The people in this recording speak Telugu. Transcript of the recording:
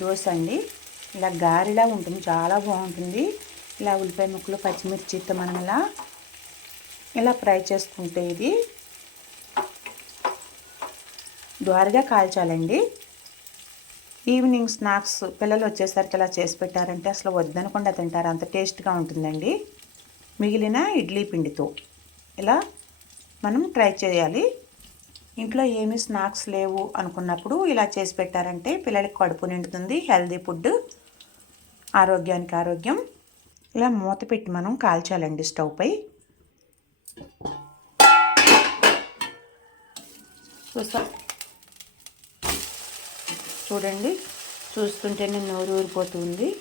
దోశ అండి ఇలా గారెలా ఉంటుంది చాలా బాగుంటుంది. ఇలా ఉల్లిపాయ ముక్కలు పచ్చిమిర్చితో మనం ఇలా ఇలా ఫ్రై చేసుకుంటే ఇది ద్వారగా కాల్చాలండి. ఈవినింగ్ స్నాక్స్ పిల్లలు వచ్చేసరికి ఇలా చేసి పెట్టారంటే అసలు వద్దనకుండా తింటారు అంత టేస్ట్గా ఉంటుందండి. మిగిలిన ఇడ్లీ పిండితో ఇలా మనం ట్రై చేయాలి. ఇంట్లో ఏమీ స్నాక్స్ లేవు అనుకున్నప్పుడు ఇలా చేసి పెట్టారంటే పిల్లలకి కడుపు నిండుతుంది హెల్దీ ఫుడ్ ఆరోగ్యానికి ఆరోగ్యం. ఇలా మూత పెట్టి మనం కాల్చాలండి స్టవ్ పై. చూసా చూడండి. చూస్తుంటేనే నోరు ఊరిపోతుంది.